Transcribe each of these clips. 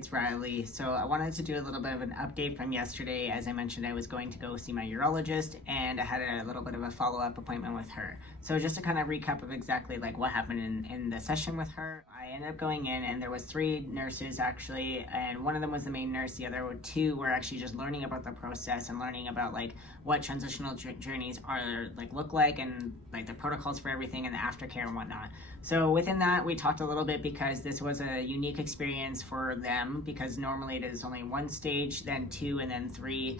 it's Riley. So I wanted to do a little bit of an update from yesterday. As I mentioned, I was going to go see my urologist and I had a little bit of a follow-up appointment with her. So just to kind of recap of exactly like what happened in the session with her, I ended up going in and there was 3 nurses actually, and one of them was the main nurse. The other 2 were actually just learning about the process and learning about like what transitional journeys are like look like and like the protocols for everything and the aftercare and whatnot. So within that, we talked a little bit because this was a unique experience for them, because normally it is only 1 stage, then 2, and then 3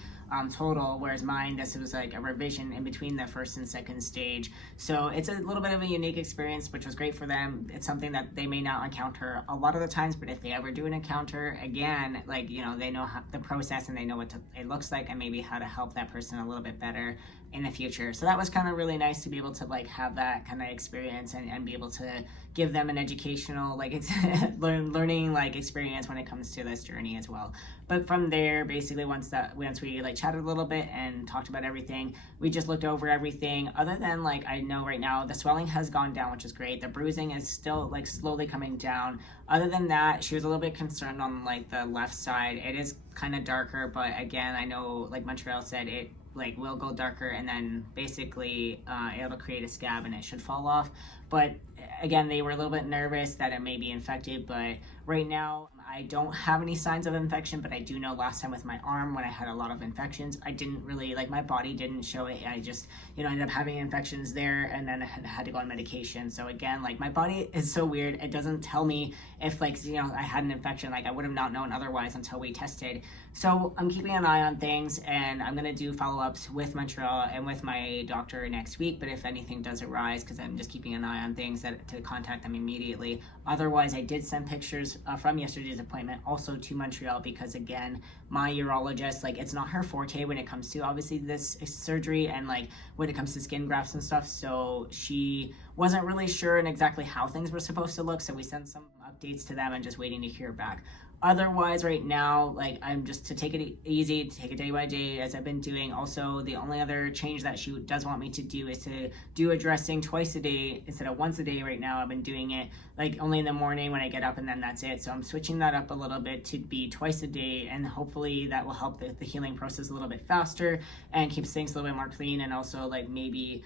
total, whereas mine, this was like a revision in between the first and second stage. So it's a little bit of a unique experience, which was great for them. It's something that they may not encounter a lot of the times, but if they ever do an encounter, again, like, you know, they know the process and they know what it looks like and maybe how to help that person a little bit better in the future. So that was kind of really nice to be able to like have that kind of experience and be able to give them an educational like learning like experience when it comes to this journey as well. But from there, basically once we like chatted a little bit and talked about everything, we just looked over everything. Other than like, I know right now the swelling has gone down, which is great. The bruising is still like slowly coming down. Other than that, she was a little bit concerned on like the left side. It is kind of darker, but again, I know like Montreal said, it like will go darker and then basically it'll create a scab and it should fall off. But again, they were a little bit nervous that it may be infected, but right now I don't have any signs of infection, but I do know last time with my arm when I had a lot of infections, I didn't really, like my body didn't show it. I just, you know, ended up having infections there and then I had to go on medication. So again, like my body is so weird. It doesn't tell me if like, you know, I had an infection, like I would have not known otherwise until we tested. So I'm keeping an eye on things and I'm going to do follow-ups with Montreal and with my doctor next week. But if anything does arise, because I'm just keeping an eye on things, that to contact them immediately. Otherwise, I did send pictures from yesterday's appointment also to Montreal, because again, my urologist, like it's not her forte when it comes to obviously this surgery and like when it comes to skin grafts and stuff. So she wasn't really sure and exactly how things were supposed to look. So we sent some updates to them and just waiting to hear back. Otherwise, right now, like I'm just to take it easy, to take it day by day as I've been doing. Also, the only other change that she does want me to do is to do a dressing twice a day instead of once a day. Right now, I've been doing it like only in the morning when I get up and then that's it. So I'm switching that up a little bit to be twice a day, and hopefully that will help the healing process a little bit faster and keeps things a little bit more clean, and also like maybe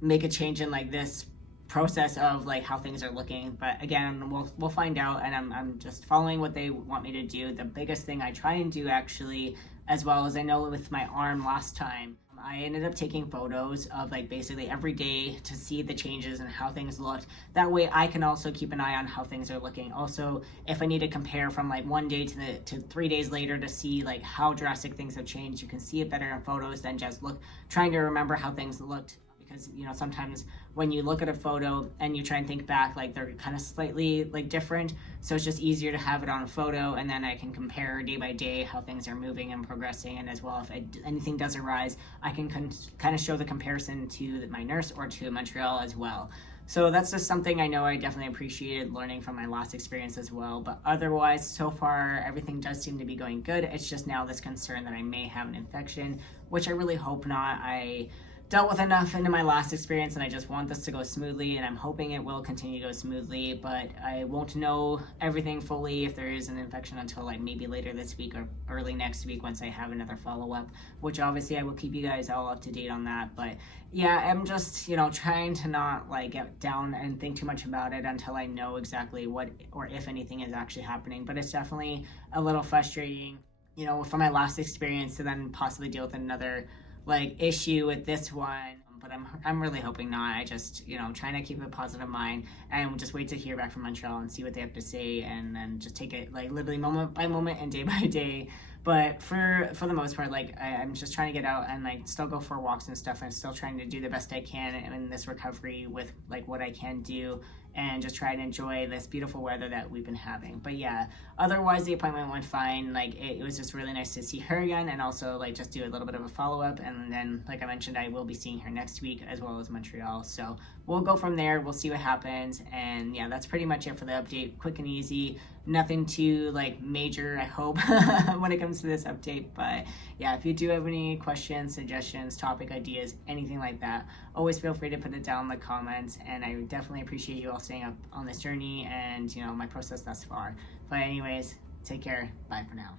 make a change in like this process of like how things are looking. But again, we'll find out, and I'm just following what they want me to do. The biggest thing I try and do actually, as well as I know with my arm last time, I ended up taking photos of like basically every day to see the changes and how things looked. That way I can also keep an eye on how things are looking. Also, if I need to compare from like 1 day to 3 days later to see like how drastic things have changed, you can see it better in photos than just trying to remember how things looked. Because, you know, sometimes when you look at a photo and you try and think back, like they're kind of slightly like different. So it's just easier to have it on a photo, and then I can compare day by day how things are moving and progressing. And as well, if anything does arise, I can kind of show the comparison to my nurse or to Montreal as well. So that's just something I know I definitely appreciated learning from my last experience as well. But otherwise, so far, everything does seem to be going good. It's just now this concern that I may have an infection, which I really hope not. I dealt with enough into my last experience and I just want this to go smoothly, and I'm hoping it will continue to go smoothly, but I won't know everything fully if there is an infection until like maybe later this week or early next week once I have another follow-up, which obviously I will keep you guys all up to date on that. But yeah, I'm just, you know, trying to not like get down and think too much about it until I know exactly what or if anything is actually happening. But it's definitely a little frustrating, you know, from my last experience to then possibly deal with another like issue with this one. But I'm really hoping not. I just, you know, trying to keep a positive mind and just wait to hear back from Montreal and see what they have to say, and then just take it like literally moment by moment and day by day. But for the most part, like I'm just trying to get out and like still go for walks and stuff, and still trying to do the best I can in this recovery with like what I can do, and just try and enjoy this beautiful weather that we've been having. But yeah, otherwise the appointment went fine. Like it was just really nice to see her again, and also like just do a little bit of a follow-up. And then like I mentioned, I will be seeing her next week as well as Montreal. So we'll go from there. We'll see what happens. And yeah, that's pretty much it for the update. Quick and easy. Nothing too like major, I hope, when it comes to this update. But yeah, if you do have any questions, suggestions, topic ideas, anything like that, always feel free to put it down in the comments. And I definitely appreciate you all staying up on this journey and, you know, my process thus far. But anyways, Take care. Bye for now.